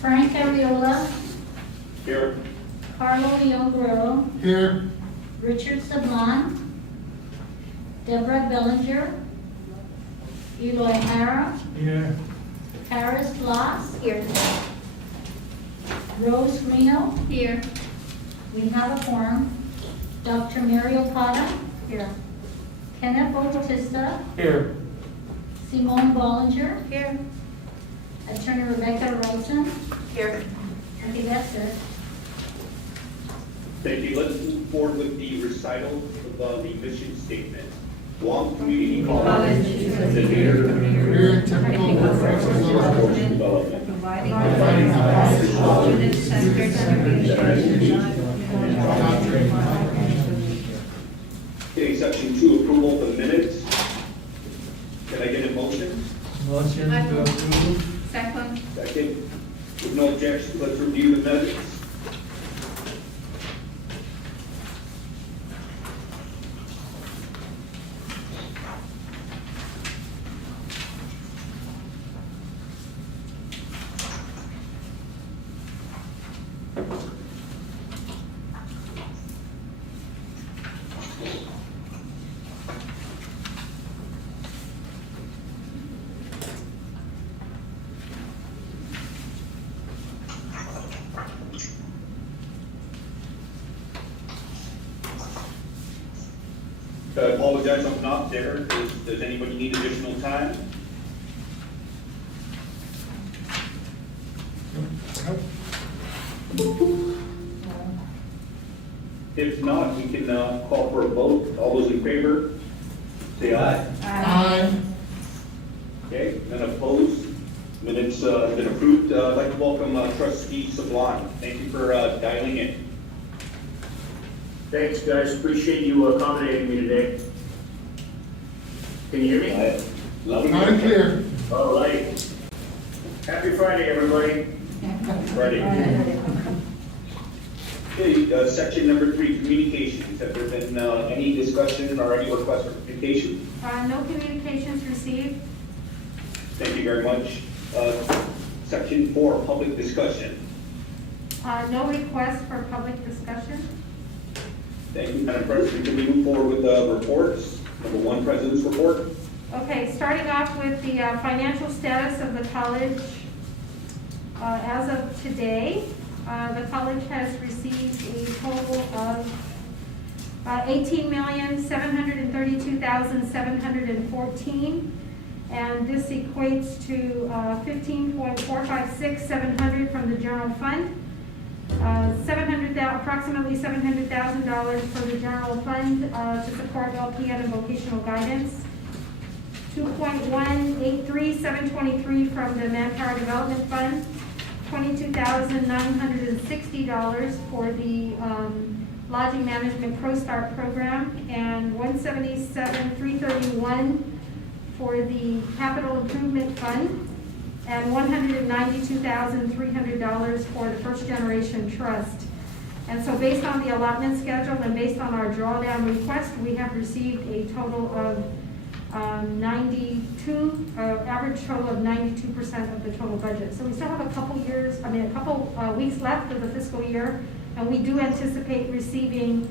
Frank Ariola, Here. Carlo Leon Guerrero, Here. Richard Sablon, Deborah Bellinger, Eloy Hara, Here. Paris Blas, Here. Rose Reno. Here. We have a quorum. Dr. Mary Opata, Here. Kenneth Bautista, Here. Simone Bollinger, Here. Attorney Rebecca Wrightson. Here. I think that's it. Thank you. Let's move forward with the recital of the mission statement. Guam Community College is a leader Here. Technical references for development. Providing students-centered Okay, section 2, approval of the minutes. Can I get a motion? Motion to approve. Second. Second. With no objection, let's review the minutes. I apologize, I'm not there. Does anybody need additional time? If not, we can call for a vote. All those in favor, say aye. Aye. Okay, none opposed. Minutes have been approved. I'd like to welcome Trustee Sablon. Thank you for dialing in. Thanks, guys. Appreciate you accommodating me today. Can you hear me? Loud and Loud and clear. All right. Happy Friday, everybody. Friday. Okay, section number 3, communications. Have there been any discussion or any requests for communication? No communications received. Thank you very much. Section 4, public discussion. No request for public discussion. Thank you, Madam President. Can we move forward with reports? Number 1, President's report. Okay, starting off with the financial status of the college. As of today, the college has received a total of $18,732,714, and this equates to $15,456,700 from the general fund, approximately $700,000 for the general fund to support LPN and vocational guidance. $2,183,723 from the Manpower Development Fund, $22,960 for the Lodging Management Pro Start Program, and $177,331 for the Capital Improvement Fund, and $192,300 for the First Generation Trust. And so based on the allotment schedule and based on our drawdown request, we have received a total of average total of 92% of the total budget. So we still have a couple weeks left of the fiscal year, and we do anticipate receiving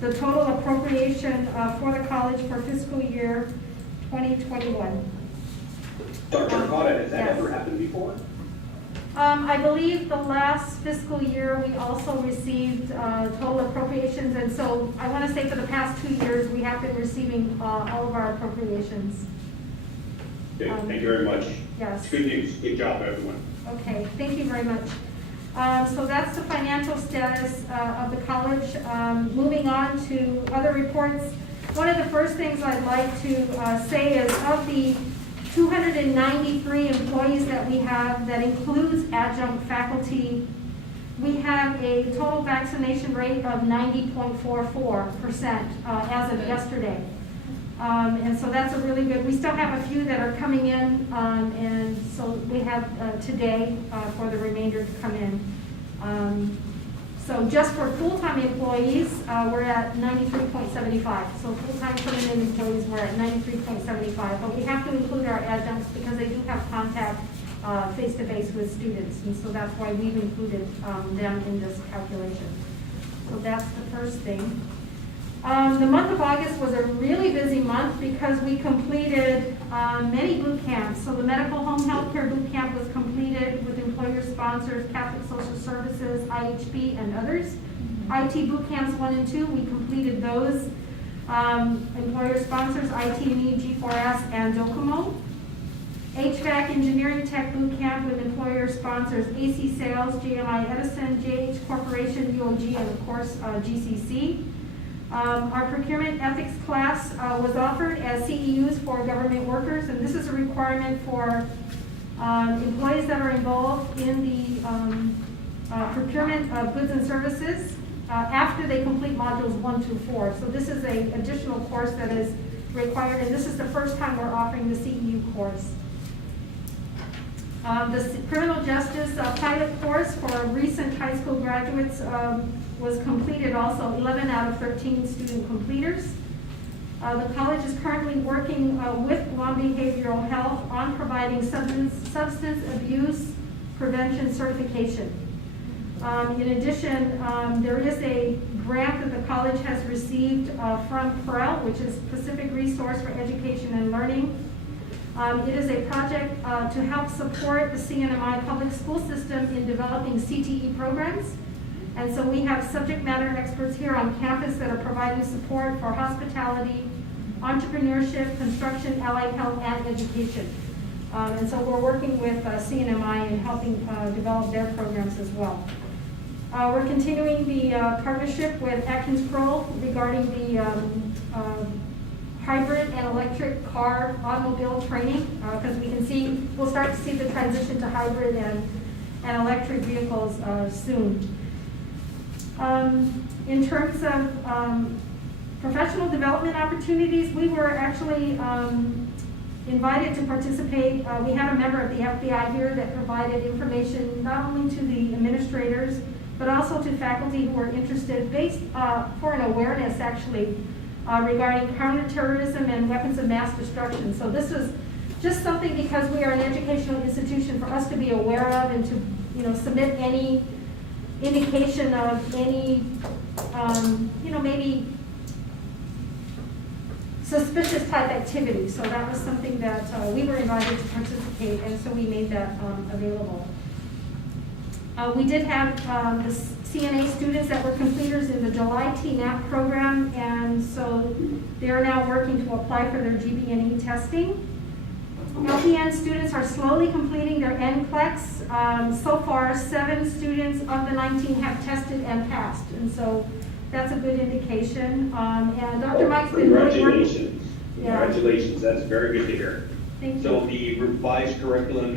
the total appropriation for the college for fiscal year 2021. Dr. Okada, has that Yes. ever happened before? I believe the last fiscal year, we also received total appropriations, and so I want to say for the past 2 years, we have been receiving all of our appropriations. Okay, thank you very much. Yes. Good news. Good job, everyone. Okay, thank you very much. So that's the financial status of the college. Moving on to other reports, one of the first things I'd like to say is of the 293 employees that we have, that includes adjunct faculty, we have a total vaccination rate of 90.44% as of yesterday. And so that's a really good, we still have a few that are coming in, and so we have today for the remainder to come in. So just for full-time employees, we're at 93.75. So full-time permanent employees, we're at 93.75. But we have to include our adjuncts because they do have contact face-to-face with students. And so that's why we've included them in this calculation. So that's the first thing. The month of August was a really busy month because we completed many boot camps. So the medical home health care boot camp was completed with employer sponsors, Catholic Social Services, IHP, and others. IT boot camps 1 and 2, we completed those. Employer sponsors, ITME, G4S, and Docomo. HVAC engineering tech boot camp with employer sponsors, AC Sales, GMI Edison, JH Corporation, UOG, and of course GCC. Our procurement ethics class was offered as CEUs for government workers, and this is a requirement for employees that are involved in the procurement of goods and services after they complete modules 1 through 4. So this is an additional course that is required, and this is the first time we're offering the CEU course. The criminal justice pilot course for recent high school graduates was completed also, 11 out of 13 student completers. The college is currently working with Guam Behavioral Health on providing substance abuse prevention certification. In addition, there is a grant that the college has received from PREL, which is Pacific Resource for Education and Learning. It is a project to help support the CNMI public school system in developing CTE programs. And so we have subject matter experts here on campus that are providing support for hospitality, entrepreneurship, construction, allied health, and education. And so we're working with CNMI and helping develop their programs as well. We're continuing the partnership with Atkins Kroll regarding the hybrid and electric car automobile training, because we can see, we'll start to see the transition to hybrid and electric vehicles soon. In terms of professional development opportunities, we were actually invited to participate. We had a member of the FBI here that provided information not only to the administrators, but also to faculty who are interested, based for an awareness actually, regarding counterterrorism and weapons of mass destruction. So this is just something, because we are an educational institution, for us to be aware of and to submit any indication of any maybe suspicious type activity. So that was something that we were invited to participate, and so we made that available. We did have the CNA students that were completers in the July TNAP program, and so they are now working to apply for their GBNE testing. LPN students are slowly completing their NCLEX. So far, 7 students of the 19 have tested and passed, and so that's a good indication. And Dr. Mike's been really working. Congratulations. Congratulations, that's very good to hear. Thank you. So the revised curriculum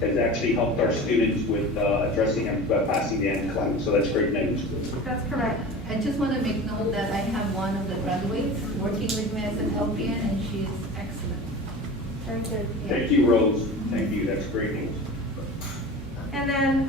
has actually helped our students with addressing and passing the NCLEX, so that's great news. That's correct. I just want to make note that I have one of the graduates working with me as an LPN, and she is excellent. Very good. Yeah. Thank you, Rose. Thank you, that's great news. And then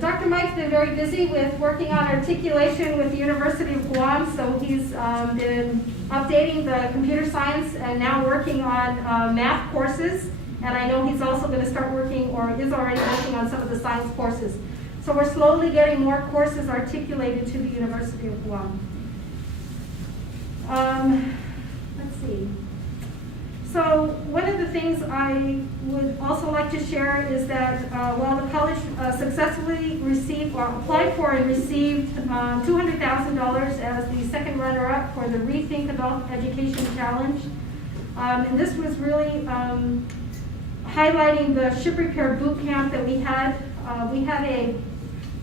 Dr. Mike's been very busy with working on articulation with the University of Guam, so he's been updating the computer science and now working on math courses. And I know he's also going to start working, or is already working on some of the science courses. So we're slowly getting more courses articulated to the University of Guam. Let's see. So one of the things I would also like to share is that while the college successfully applied for and received $200,000 as the second runner-up for the Rethink Adult Education Challenge, and this was really highlighting the ship repair boot camp that we had. We had a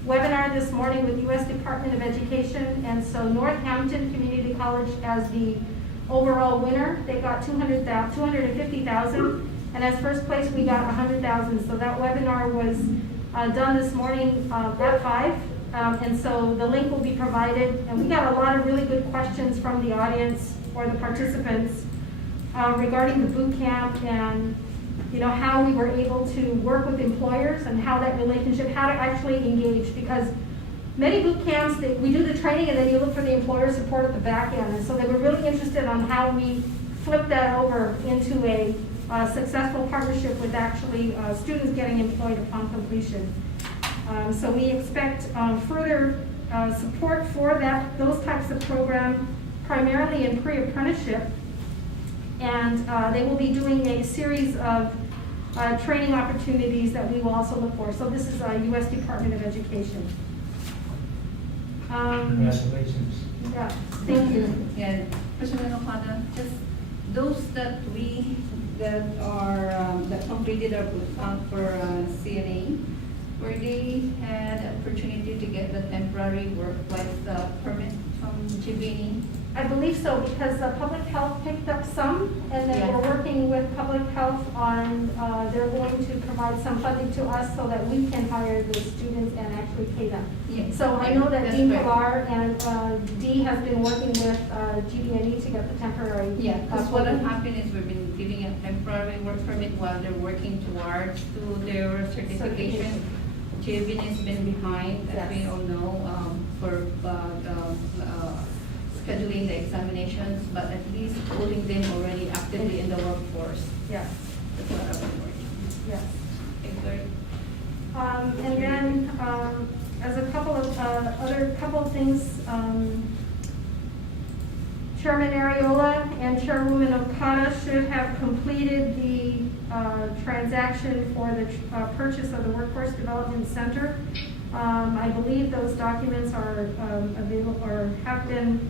webinar this morning with U.S. Department of Education, and so Northampton Community College as the overall winner. They got $250,000, and as first place we got $100,000. So that webinar was done this morning at 5, and so the link will be provided. And we got a lot of really good questions from the audience or the participants regarding the boot camp and how we were able to work with employers and how that relationship, how to actually engage, because many boot camps, we do the training and then you look for the employer support at the back end. And so they were really interested on how we flip that over into a successful partnership with actually students getting employed upon completion. So we expect further support for those types of programs, primarily in pre-apprenticeship. And they will be doing a series of training opportunities that we will also look for. So this is U.S. Department of Education. Congratulations. Yeah, thank you. Yeah, President Okada, just those that completed our boot camp for CNA, where they had opportunity to get the temporary workplace permit from GBE. I believe so, because public health picked up some, and they were working with public health on, they're going to provide some funding to us so that we can hire the students and actually pay them. Yeah. So I know that That's Dean correct. Pilar and Dee has been working with GBNE to get the temporary. Yeah, because what funding. had happened is we've been giving a temporary work permit while they're working towards to their certification. JVN has been behind, as we all know, for scheduling the examinations, but at least putting them already actively in the workforce. Yes, That's what I've been working on. yes. Exactly. And then, as a couple of, other couple of things, Chairman Ariola and Chairwoman Okada should have completed the transaction for the purchase of the Workforce Development Center. I believe those documents are available or have been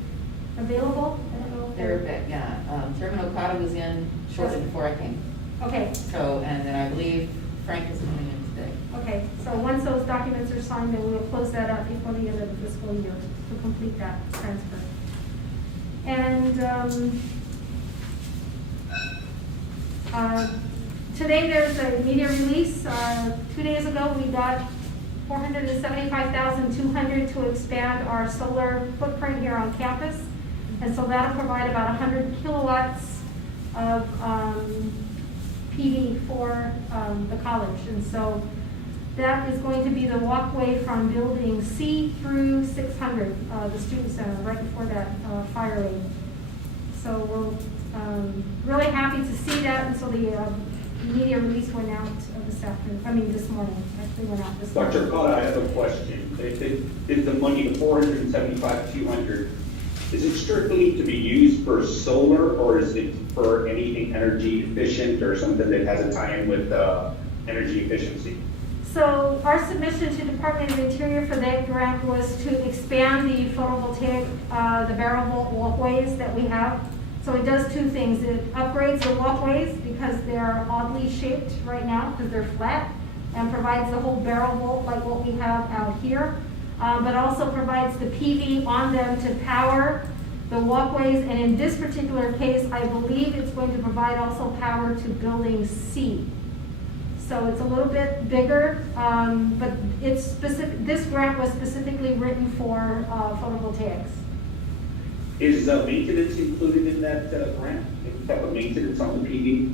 available. I don't know if They're back, yeah. Chairman Okada was in shortly before I came. Okay, So, and then I believe Frank is coming in today. okay. So once those documents are signed, then we'll close that up before the end of the fiscal year to complete that transfer. And today there's a media release. 2 days ago we got $475,200 to expand our solar footprint here on campus. And so that'll provide about 100 kilowatts of PV for the college. And so that is going to be the walkway from building C through 600, the student center, right before that fire lane. So we're really happy to see that, and so the media release went out this morning, actually went out this morning. Dr. Okada, I have a question. Is the money, the 475, 200, is it strictly to be used for solar, or is it for anything energy efficient or something that has a tie-in with energy efficiency? So our submission to Department of Interior for that grant was to expand the photovoltaic, the variable walkways that we have. So it does two things. It upgrades the walkways because they're oddly shaped right now because they're flat, and provides the whole barrel vault like what we have out here, but also provides the PV on them to power the walkways. And in this particular case, I believe it's going to provide also power to building C. So it's a little bit bigger, but it's specific. This grant was specifically written for photovoltaics. Is maintenance included in that grant? Any type of maintenance on the PV?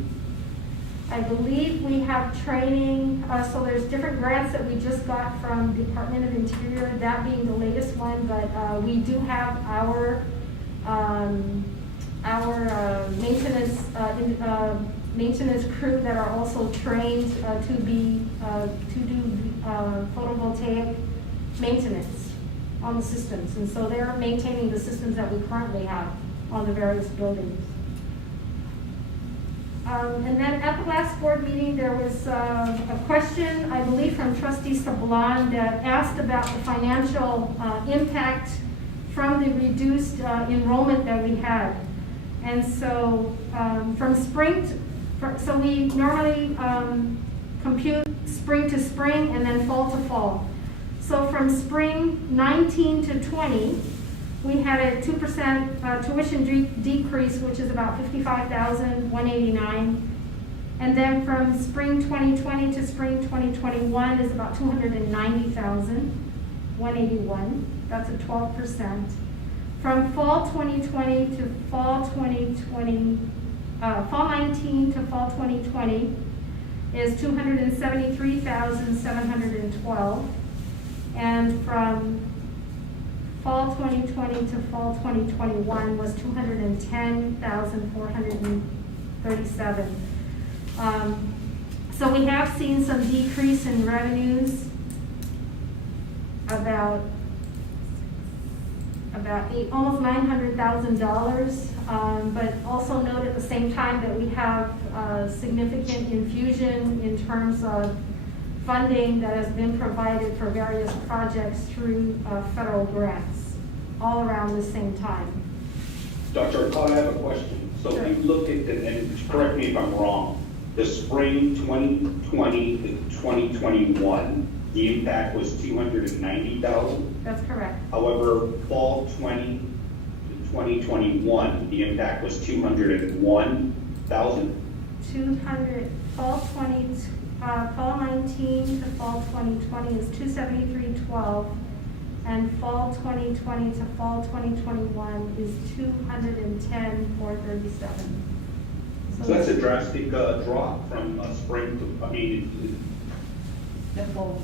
I believe we have training, so there's different grants that we just got from Department of Interior, that being the latest one, but we do have our maintenance crew that are also trained to do photovoltaic maintenance on the systems. And so they're maintaining the systems that we currently have on the various buildings. And then at the last board meeting, there was a question, I believe, from Trustee Sablan that asked about the financial impact from the reduced enrollment that we had. And so so we normally compute spring to spring and then fall to fall. So from spring 19 to 20, we had a 2% tuition decrease, which is about $55,189. And then from spring 2020 to spring 2021 is about $290,181. That's a 12%. From fall 2020 to fall 2020, fall 19 to fall 2020 is $273,712. And from fall 2020 to fall 2021 was $210,437. So we have seen some decrease in revenues, about almost $900,000. But also note at the same time that we have significant infusion in terms of funding that has been provided for various projects through federal grants, all around the same time. Dr. Okada, I have a question. So Sure. if you look at, and correct me if I'm wrong, the spring 2020 to 2021, the impact was 290,000. That's correct. However, fall 20 to 2021, the impact was 201,000. 200, fall 19 to fall 2020 is 273.12, and fall 2020 to fall 2021 is 210,437. So that's a drastic drop from spring to, I mean, The full.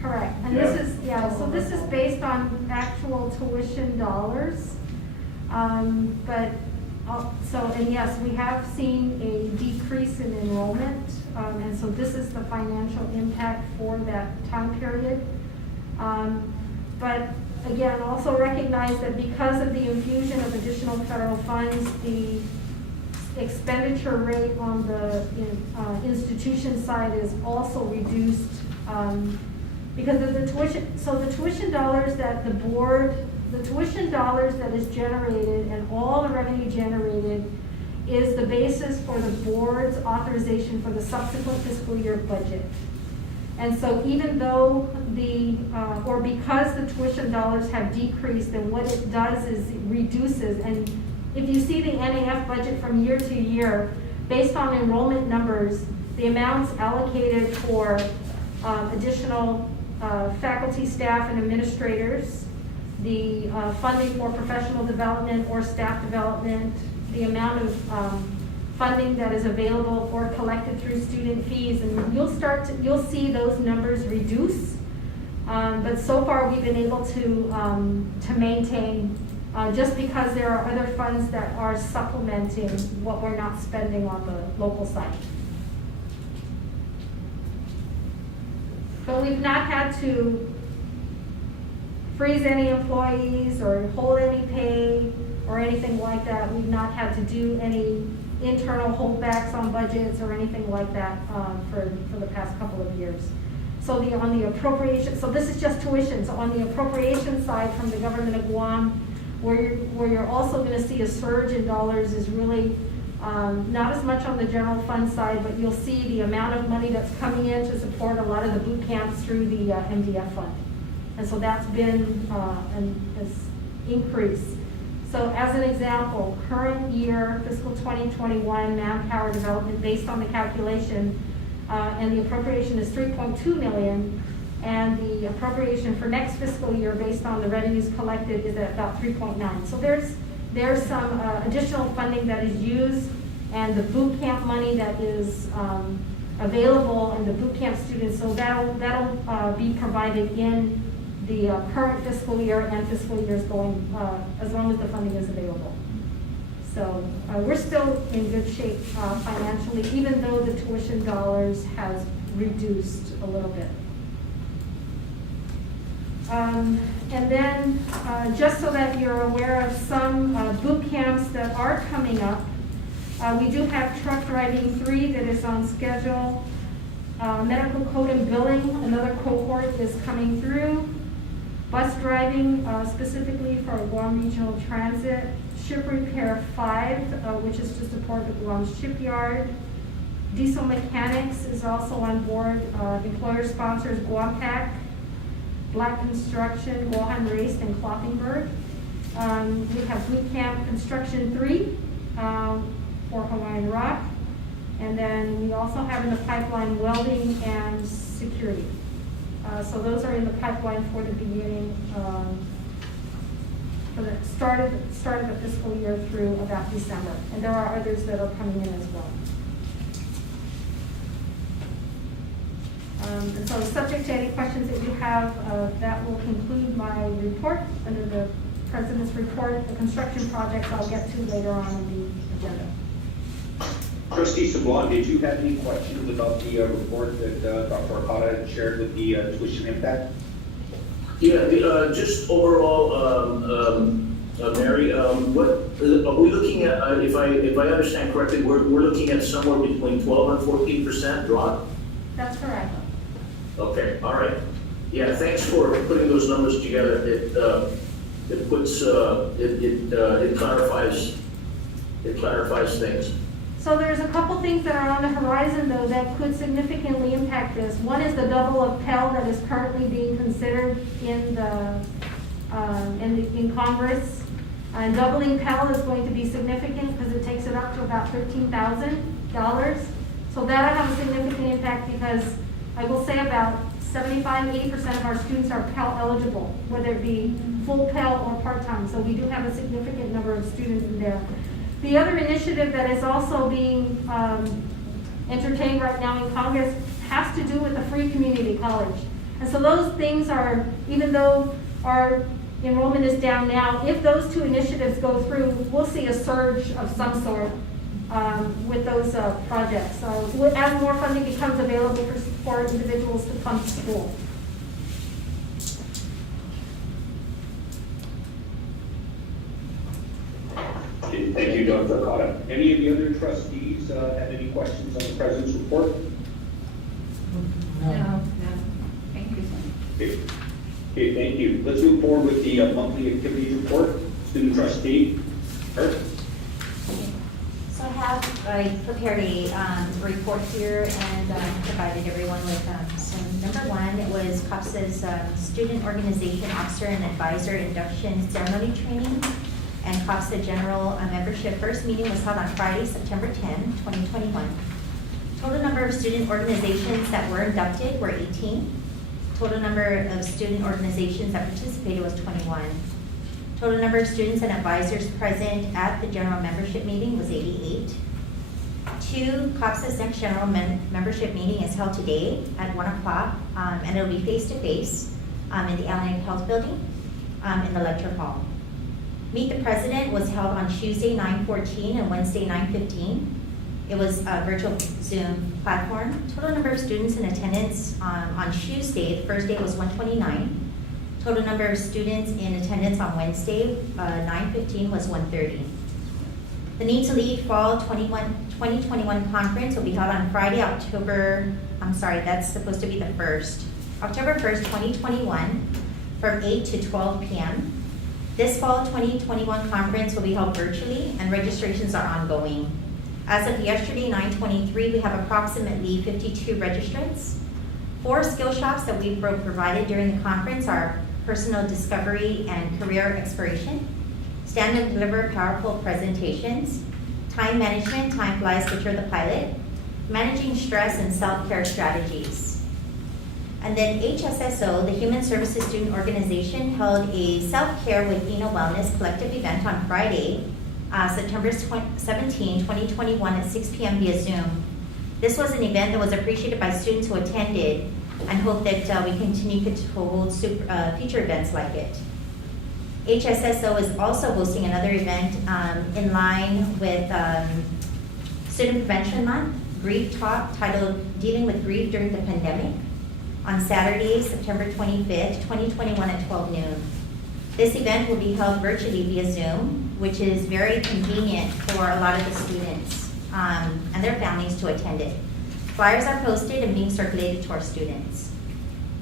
Correct, and this is, so this is based on actual tuition dollars. And yes, we have seen a decrease in enrollment, and so this is the financial impact for that time period. But again, also recognize that because of the infusion of additional federal funds, the expenditure rate on the institution side is also reduced because of the tuition. So the tuition dollars that the tuition dollars that is generated and all the revenue generated is the basis for the board's authorization for the subsequent fiscal year budget. And so even though because the tuition dollars have decreased, then what it does is it reduces. And if you see the NAF budget from year to year, based on enrollment numbers, the amounts allocated for additional faculty, staff, and administrators, the funding for professional development or staff development, the amount of funding that is available or collected through student fees, and you'll see those numbers reduce. But so far we've been able to maintain, just because there are other funds that are supplementing what we're not spending on the local side. But we've not had to freeze any employees or hold any pay or anything like that. We've not had to do any internal holdbacks on budgets or anything like that for the past couple of years. So on the appropriation, so this is just tuition. So on the appropriation side from the government of Guam, where you're also going to see a surge in dollars is really not as much on the general fund side, but you'll see the amount of money that's coming in to support a lot of the boot camps through the MDF fund. And so that's been has increased. So as an example, current year, fiscal 2021 manpower development based on the calculation, and the appropriation is 3.2 million, and the appropriation for next fiscal year based on the revenues collected is at about 3.9. So there's some additional funding that is used, and the boot camp money that is available, and the boot camp students, so that'll be provided in the current fiscal year and fiscal years going, as long as the funding is available. So we're still in good shape financially, even though the tuition dollars has reduced a little bit. And then, just so that you're aware of some boot camps that are coming up, we do have truck driving 3 that is on schedule. Medical code and billing, another cohort is coming through. Bus driving, specifically for Guam Regional Transit. Ship repair 5, which is to support the Guam shipyard. Diesel mechanics is also on board. Employer sponsors Guam Pack, Black Construction, Guam Race, and Kloppenberg. We have boot camp construction 3 for Hawaiian Rock. And then we also have in the pipeline welding and security. So those are in the pipeline for the beginning, for the start of the fiscal year through about December. And there are others that are coming in as well. And so subject to any questions that you have, that will conclude my report under the President's report. The construction projects I'll get to later on in the agenda. Trustee Sablon, did you have any questions about the report that Dr. Arcata had shared with the tuition impact? Yeah, just overall, Mary, what, are we looking at, if I understand correctly, we're looking at somewhere between 12 and 14% drop? That's correct. Okay, all right. Yeah, thanks for putting those numbers together. It puts, it clarifies things. So there's a couple things that are on the horizon, though, that could significantly impact this. One is the double of Pell that is currently being considered in Congress. Doubling Pell is going to be significant because it takes it up to about $13,000. So that'll have a significant impact because I will say about 75–80% of our students are Pell eligible, whether it be full Pell or part-time. So we do have a significant number of students in there. The other initiative that is also being entertained right now in Congress has to do with the free community college. And so those things are, even though our enrollment is down now, if those two initiatives go through, we'll see a surge of some sort with those projects. So as more funding becomes available for individuals to come to school. Okay, thank you, Dr. Arcata. Any of the other trustees have any questions on the president's report? No, thank you, sir. Okay. Okay, thank you. Let's move forward with the monthly activities report. Student trustee, Earth. So I prepared a report here and provided everyone with some. Number one, it was COPS's Student Organization Officer and Advisor Induction Ceremony Training and COPSA General Membership. First meeting was held on Friday, September 10, 2021. Total number of student organizations that were inducted were 18. Total number of student organizations that participated was 21. Total number of students and advisors present at the general membership meeting was 88. COPSA's next general membership meeting is held today at 1 o'clock, and it'll be face-to-face in the Allen Health Building in the lecture hall. Meet the President was held on Tuesday, 9/14, and Wednesday, 9/15. It was a virtual Zoom platform. Total number of students in attendance on Tuesday, the first day, was 129. Total number of students in attendance on Wednesday, 9/15, was 130. The Need to Lead Fall 2021 conference will be held on Friday, that's supposed to be the 1st. October 1st, 2021, from 8 to 12 p.m. This fall 2021 conference will be held virtually and registrations are ongoing. As of yesterday, 9/23, we have approximately 52 registrants. 4 skill shops that we've provided during the conference are personal discovery and career exploration, stand and deliver powerful presentations, time management, time flies but you're the pilot, managing stress and self-care strategies. And then HSSO, the Human Services Student Organization, held a self-care with Eno Wellness collective event on Friday, September 17, 2021 at 6 p.m. via Zoom. This was an event that was appreciated by students who attended and hope that we continue to hold future events like it. HSSO is also hosting another event in line with Student Prevention Month, Grief Talk, titled Dealing with Grief During the Pandemic, on Saturday, September 25th, 2021 at 12 noon. This event will be held virtually via Zoom, which is very convenient for a lot of the students and their families to attend it. Flyers are posted and being circulated to our students.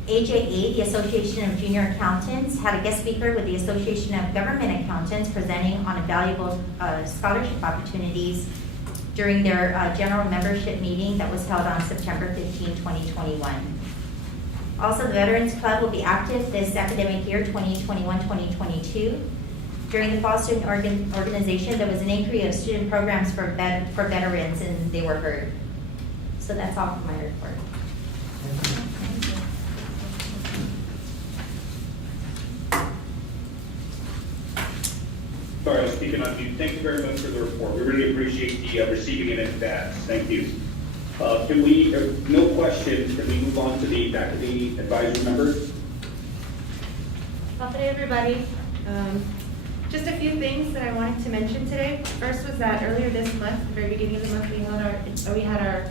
AJA, the Association of Junior Accountants, had a guest speaker with the Association of Government Accountants presenting on valuable scholarship opportunities during their general membership meeting that was held on September 15, 2021. Also, the Veterans Club will be active this academic year, 2021-2022. During the Fall Student Organization, there was an increase of student programs for veterans, and they were heard. So that's all for my report. Sorry, I was speaking on you. Thank you very much for the report. We really appreciate the receiving it in advance. Thank you. No questions, can we move on to the faculty advisory members? Good afternoon, everybody. Just a few things that I wanted to mention today. First was that earlier this month, the very beginning of the month, we had our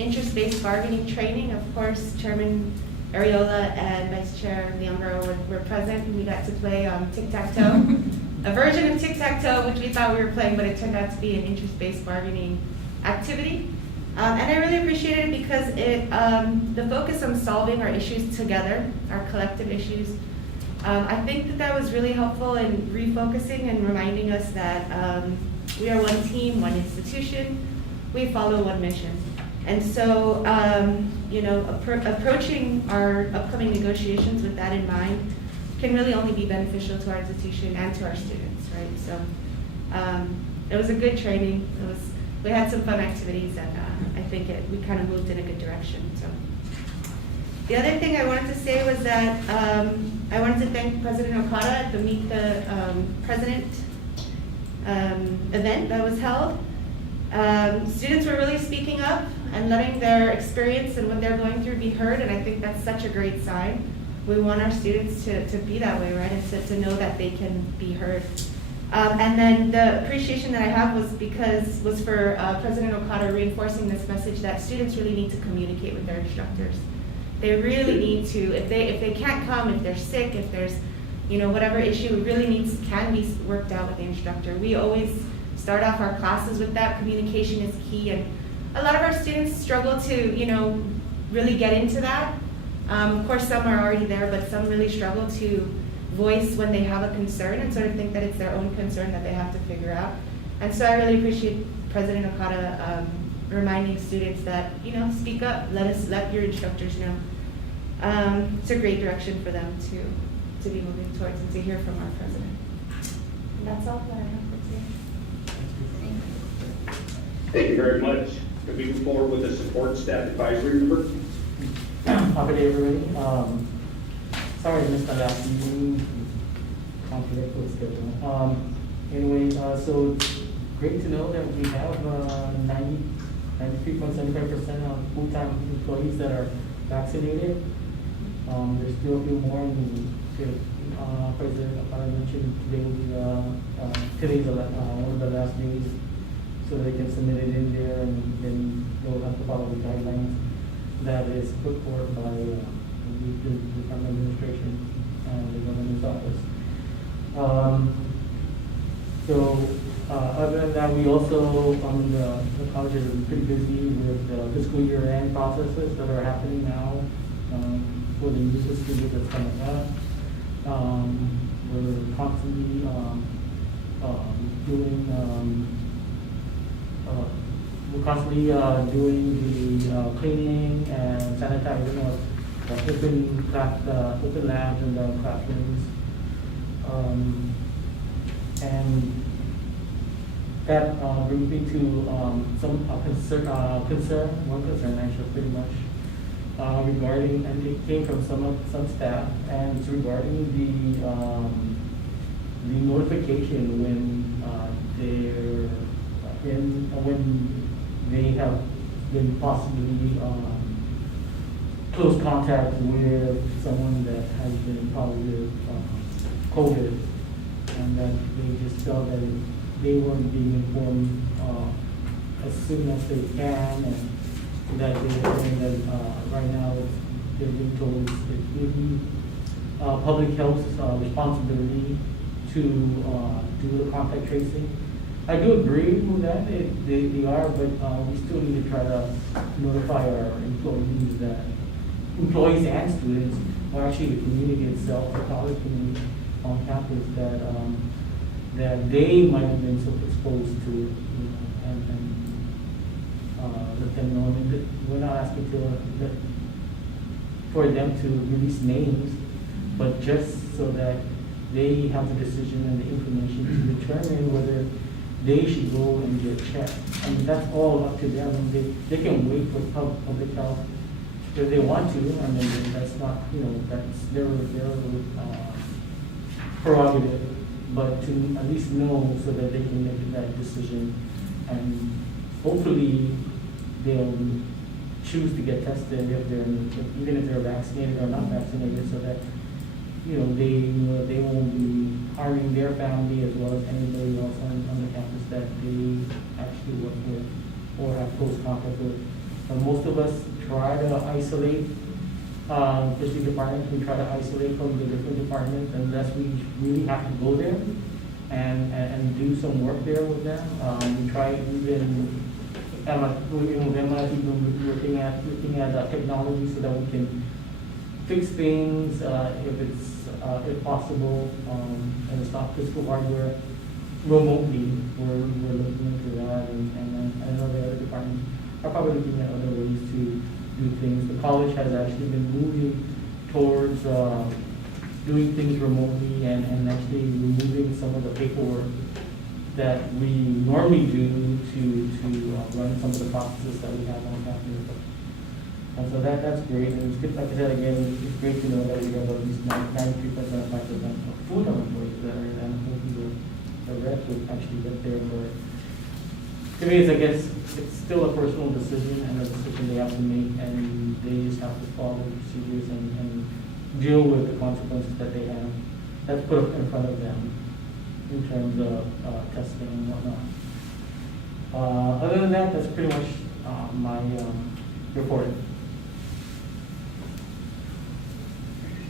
interest-based bargaining training. Of course, Chairman Ariola and Vice Chair Leandro were present, and we got to play tic-tac-toe. A version of tic-tac-toe, which we thought we were playing, but it turned out to be an interest-based bargaining activity. And I really appreciated it because the focus on solving our issues together, our collective issues, I think that was really helpful in refocusing and reminding us that we are one team, one institution, we follow one mission. And so, approaching our upcoming negotiations with that in mind can really only be beneficial to our institution and to our students, right? So it was a good training. We had some fun activities, and I think we kind of moved in a good direction. So the other thing I wanted to say was that I wanted to thank President Okada at the Meet the President event that was held. Students were really speaking up and letting their experience and what they're going through be heard, and I think that's such a great sign. We want our students to be that way, right, and to know that they can be heard. And then the appreciation that I have was for President Okada reinforcing this message that students really need to communicate with their instructors. They really need to, if they can't come, if they're sick, if there's whatever issue, it really can be worked out with the instructor. We always start off our classes with that. Communication is key, and a lot of our students struggle to really get into that. Of course, some are already there, but some really struggle to voice when they have a concern and sort of think that it's their own concern that they have to figure out. And so I really appreciate President Okada reminding students that, speak up, let your instructors know. It's a great direction for them to be moving towards and to hear from our president. And that's all that I have to say. Thank you very much. Can we move forward with the support staff advisory member? Good day, everybody. Sorry I missed my last meeting. Conflict with schedule. Anyway, so great to know that we have 93.75% of full-time employees that are vaccinated. There's still a few more. President Okada mentioned today will be today's one of the last days, so they can submit it in there, and then they'll have to follow the guidelines that is put forth by the Department of Administration and the governor's office. Other than that, we also, the colleges are pretty busy with the fiscal year-end processes that are happening now for the new fiscal year that's coming up. We're constantly doing the cleaning and sanitizing of the open labs and the classrooms. And that brings me to one concern actually pretty much regarding, and it came from some staff, and it's regarding the notification when they have been possibly close contact with someone that has been positive COVID, and that they just felt that they weren't being informed as soon as they can, and that they were saying that right now they're being told it's really public health's responsibility to do the contact tracing. I do agree with that, they are, but we still need to try to notify our employees and students, or actually the community itself, the college community on campus, that they might have been so exposed to it, and let them know. I mean, we're not asking for them to release names, but just so that they have the decision and the information to determine whether they should go and get checked. I mean, that's all up to them. They can wait for public health if they want to. I mean, that's not, that's their prerogative. But to at least know so that they can make that decision, and hopefully they'll choose to get tested even if they're vaccinated or not vaccinated, so that they won't be harming their family as well as anybody else on the campus that they actually work with or have close contact with. Most of us try to isolate, especially departments, we try to isolate from the different departments unless we really have to go there and do some work there with them. We try even, them might even looking at technology so that we can fix things if possible, and stop physical hardware remotely. We're looking into that, and I know the other departments are probably looking at other ways to do things. The college has actually been moving towards doing things remotely and actually removing some of the paperwork that we normally do to run some of the processes that we have on campus. And so that's great, and it's good, like I said again, it's great to know that we have at least 93.75% of full-time employees that are, and hopefully the rest will actually get there. But to me, I guess it's still a personal decision and a decision they have to make, and they just have to follow the procedures and deal with the consequences that they have. That's put in front of them in terms of testing and whatnot. Other than that, that's pretty much my report.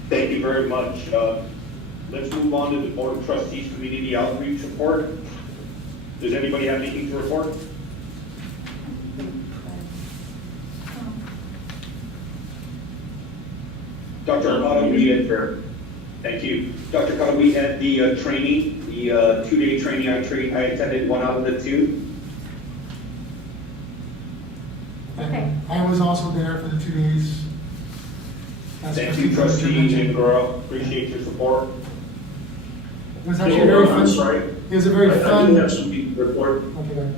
Thank you very much. Let's move on to the Board of Trustees Community Outreach Report. Does anybody have anything to report? Dr. Cotto, thank you. Dr. Cotto, we had the training, the 2-day training I attended, 1 out of the 2. Okay. I was also there for the 2 days. Thank you, Trustee Jingoro. Appreciate your support. It was actually very fun. I'm sorry. It was a very I fun. do have something to report. Okay.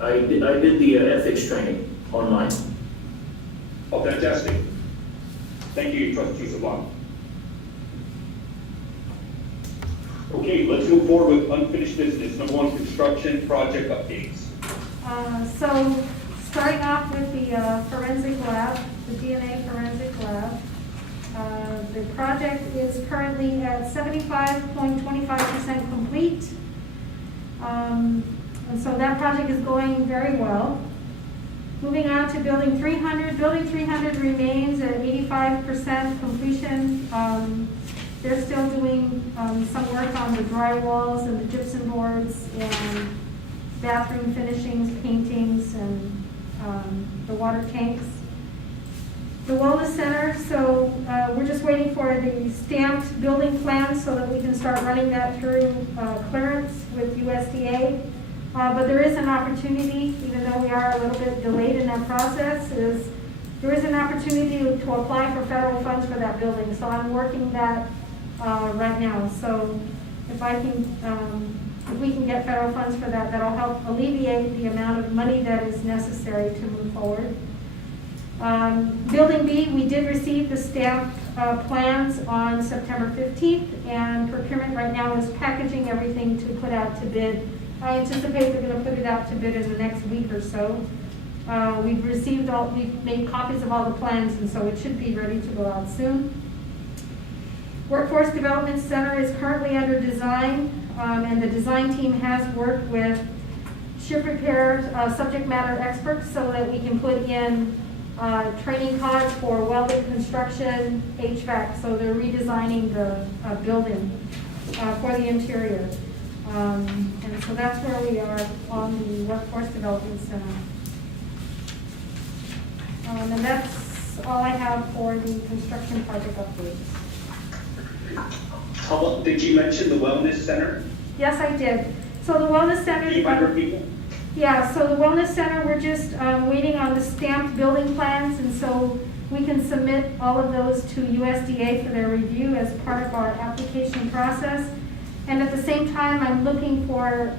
I did the ethics training online. Oh, fantastic. Thank you, Trustee Sablan. Okay, let's move forward with unfinished business. Number 1, construction project updates. So, starting off with the forensic lab, the DNA forensic lab. The project is currently at 75.25% complete. And so that project is going very well. Moving on to building 300. Building 300 remains at 85% completion. They're still doing some work on the drywalls and the gypsum boards and bathroom finishings, paintings, and the water tanks. The Wellness Center, so we're just waiting for the stamped building plan so that we can start running that through clearance with USDA. But there is an opportunity, even though we are a little bit delayed in that process, there is an opportunity to apply for federal funds for that building. So I'm working that right now. So if we can get federal funds for that, that'll help alleviate the amount of money that is necessary to move forward. Building B, we did receive the stamped plans on September 15th, and procurement right now is packaging everything to put out to bid. I anticipate they're going to put it out to bid in the next week or so. We've made copies of all the plans, and so it should be ready to go out soon. Workforce Development Center is currently under design, and the design team has worked with ship repair subject matter experts so that we can put in training pods for welding, construction, HVAC. So they're redesigning the building for the interior. And so that's where we are on the Workforce Development Center. And that's all I have for the construction project updates. Did you mention the Wellness Center? Yes, I did. So the Wellness Center. 800 people? Yeah, so the Wellness Center, we're just waiting on the stamped building plans, and so we can submit all of those to USDA for their review as part of our application process. And at the same time, I'm looking for,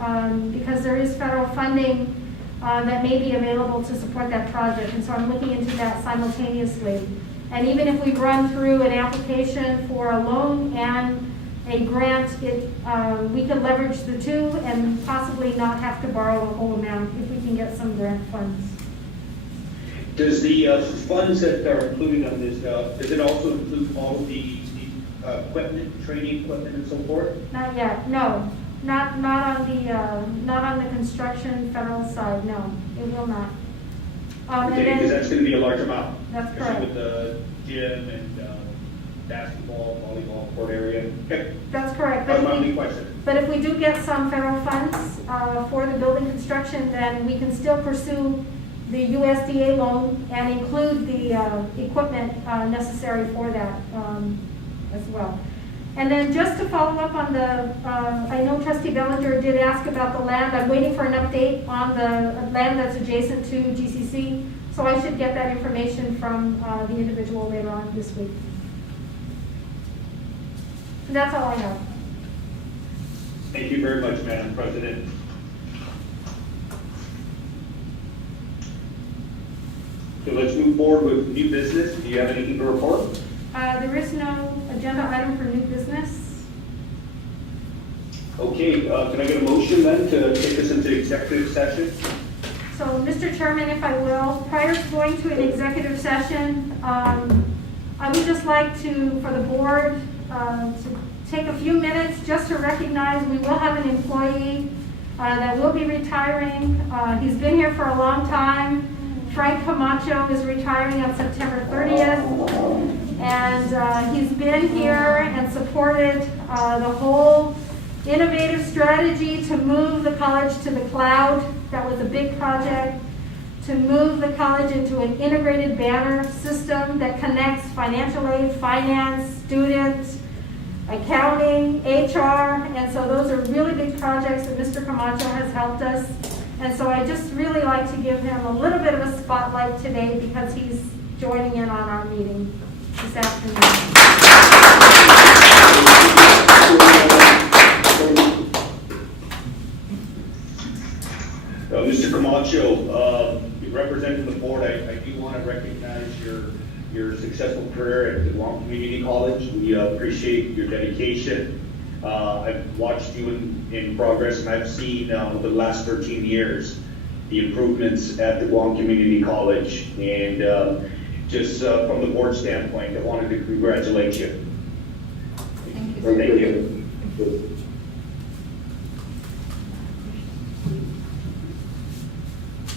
because there is federal funding that may be available to support that project, and so I'm looking into that simultaneously. And even if we run through an application for a loan and a grant, we could leverage the two and possibly not have to borrow a whole amount if we can get some grant funds. Does the funds that are included on this, does it also include all of the equipment, training equipment and so forth? Not yet, no. Not on the construction federal side, no, it will not. And Okay, then- because that's gonna be a large amount. That's especially correct. with the gym and, basketball, volleyball court area. Okay, That's correct. that's my But only we- question. But if we do get some federal funds for the building construction, then we can still pursue the USDA loan and include the equipment necessary for that as well. And then just to follow up on the, I know trustee Bellinger did ask about the land. I'm waiting for an update on the land that's adjacent to GCC. So I should get that information from the individual later on this week. And that's all I have. Thank you very much, Madam President. So let's move forward with new business. Do you have anything to report? There is no agenda item for new business. Okay, can I get a motion then to take us into executive session? So, Mr. Chairman, if I will, prior to going to an executive session, I would just like to, for the board, to take a few minutes just to recognize we will have an employee that will be retiring. He's been here for a long time. Frank Camacho is retiring on September 30th. And he's been here and supported the whole innovative strategy to move the college to the cloud. That was a big project. To move the college into an integrated banner system that connects financial aid, finance, students, accounting, HR, and so those are really big projects that Mr. Camacho has helped us. And so I just really like to give him a little bit of a spotlight today because he's joining in on our meeting this afternoon. Mr. Camacho, representing the board, I do want to recognize your successful career at the Guam Community College. We appreciate your dedication. I've watched you in progress, and I've seen over the last 13 years the improvements at the Guam Community College. And just from the board standpoint, I wanted to congratulate you. Thank you. Thank you.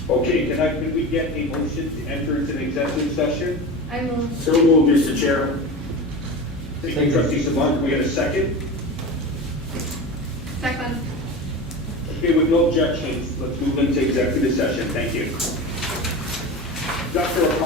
Okay, can we get a motion to enter into an executive session? I will. So moved, Mr. Chair. Thank you, trustee Saban. Can we get a second? Second. Okay, with no objections, let's move into executive session. Thank you. Dr.